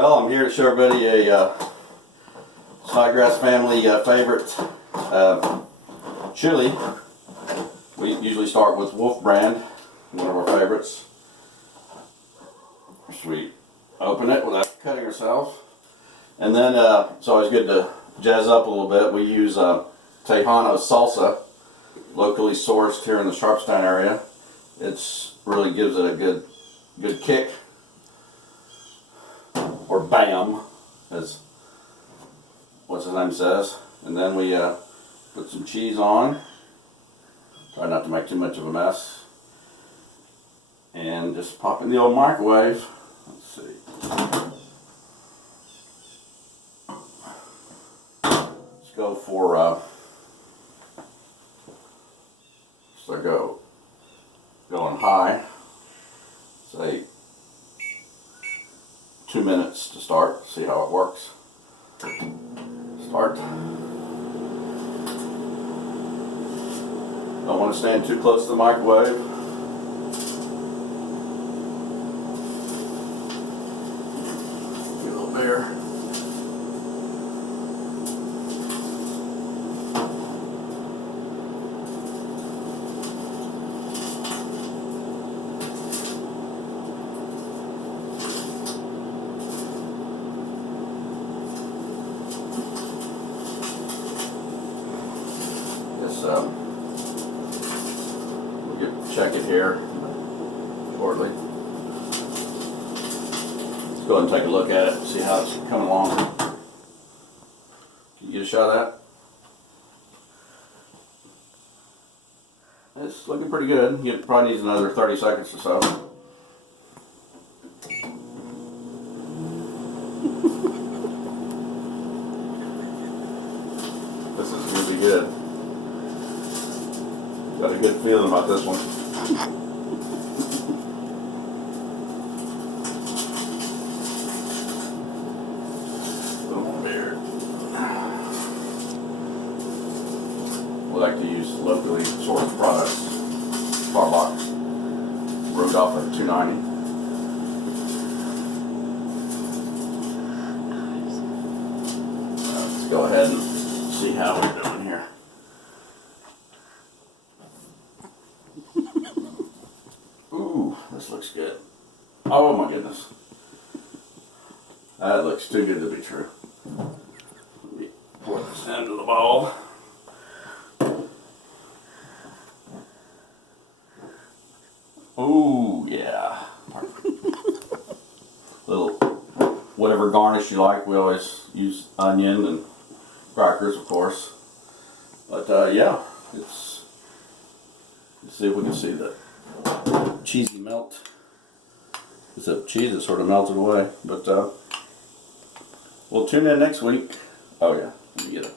Well, I'm here to show everybody a Snodgrass family favorite chili. We usually start with Wolf Brand, one of our favorites. We open it without cutting ourselves. And then it's always good to jazz up a little bit. We use Tejano salsa, locally sourced here in the Sharpstown area. It's really gives it a good kick, or bam, as what's his name says. And then we put some cheese on. Try not to make too much of a mess. And just pop in the old microwave. Let's see. Let's go for going high. Say 2 minutes to start. See how it works. Start. Don't want to stand too close to the microwave. Get a little beer. We'll check it here shortly. Let's go ahead and take a look at it, see how it's coming along. Can you get a shot of that? It's looking pretty good. It probably needs another 30 seconds or so. This is going to be good. Got a good feeling about this one. A little more beer. We like to use locally sourced products. Starbucks. Brewed off at 290. Let's go ahead and see how we're doing here. Ooh, this looks good. Oh my goodness. That looks too good to be true. Let me pour this into the bowl. Ooh, yeah. Little whatever garnish you like. We always use onion and crackers, of course. But yeah, let's see if we can see the cheesy melt. The cheese is sort of melted away. But we'll tune in next week. Oh yeah, let me get it.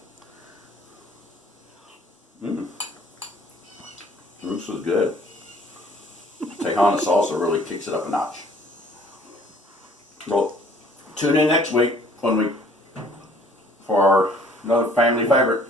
This was good. Tejano salsa really kicks it up a notch. Well, tune in next week for another family favorite.